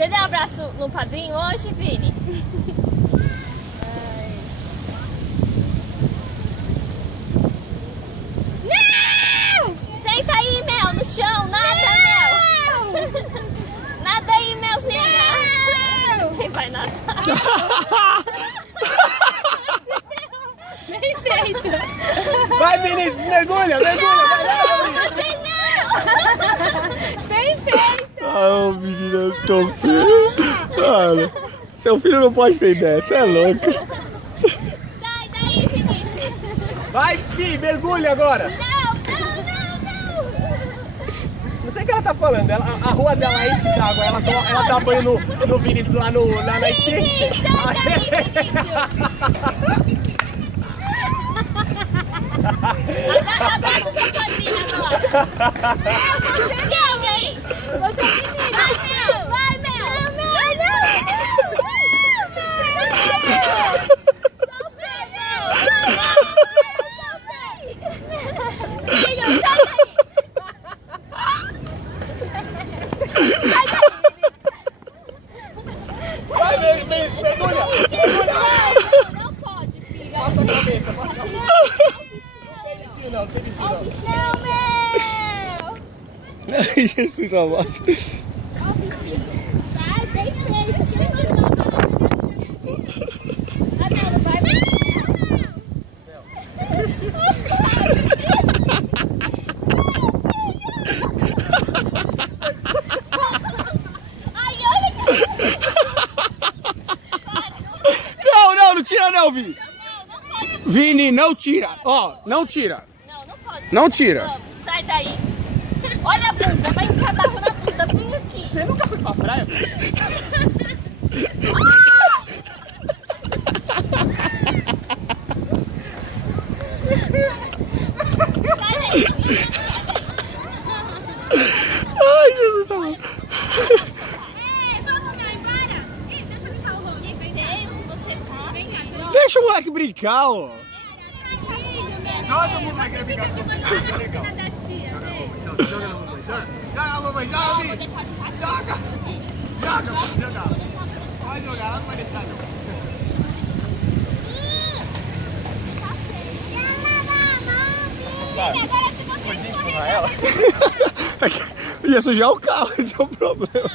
Você deu um abraço no padrinho hoje, Vini? Não! Senta aí, Mel, no chão. Nada, Mel. Nada aí, Melzinha. Quem vai nadar? Bem feito. Vai, Vinícius, mergulha, mergulha. Você não! Bem feito. Ah, o menino é tão feio. Cara, seu filho não pode ter ideia, você é louco. Sai daí, Vinícius. Vai, Fi, mergulha agora. Não, não, não, não. Não sei o que ela tá falando, a rua dela é em Chicago, ela dá banho no Vinícius lá na enchente. Vini, sai daí, Vinícius. Abraça o seu padrinho agora. Você quem, hein? Você é menina. Vai, Mel. Vai, Vai, mergulha. não pode, filha. Passa a cabeça, passa a cabeça. Não tem bichinho não. Não, Mel. Jesus amado. Ó o bichinho. Sai, bem feito. Ah, não, não vai, Ai, olha Não tira não, Vini. não pode. Vini, não tira. Ó, não tira. Não pode. Não tira. Vamos, sai daí. Olha a bunda, vai encabar na bunda, vem aqui. Você nunca foi pra praia? Sai daí, menina. Ai, Jesus amado. Vamos, Mel, embora. Ih, deixa eu brincar o Rony. Sei onde você tá. Vem cá, tirou. Deixa o moleque brincar, ó. Todo mundo vai querer brincar com você. Legal. da tia, vem. Joga na mamãe, joga, mamãe, joga, Vou Vini. deixar de castigo. Joga. Joga, vamos jogar. Pode jogar, ela não vai deixar não. Agora se você Ia sujar o carro, esse é o problema.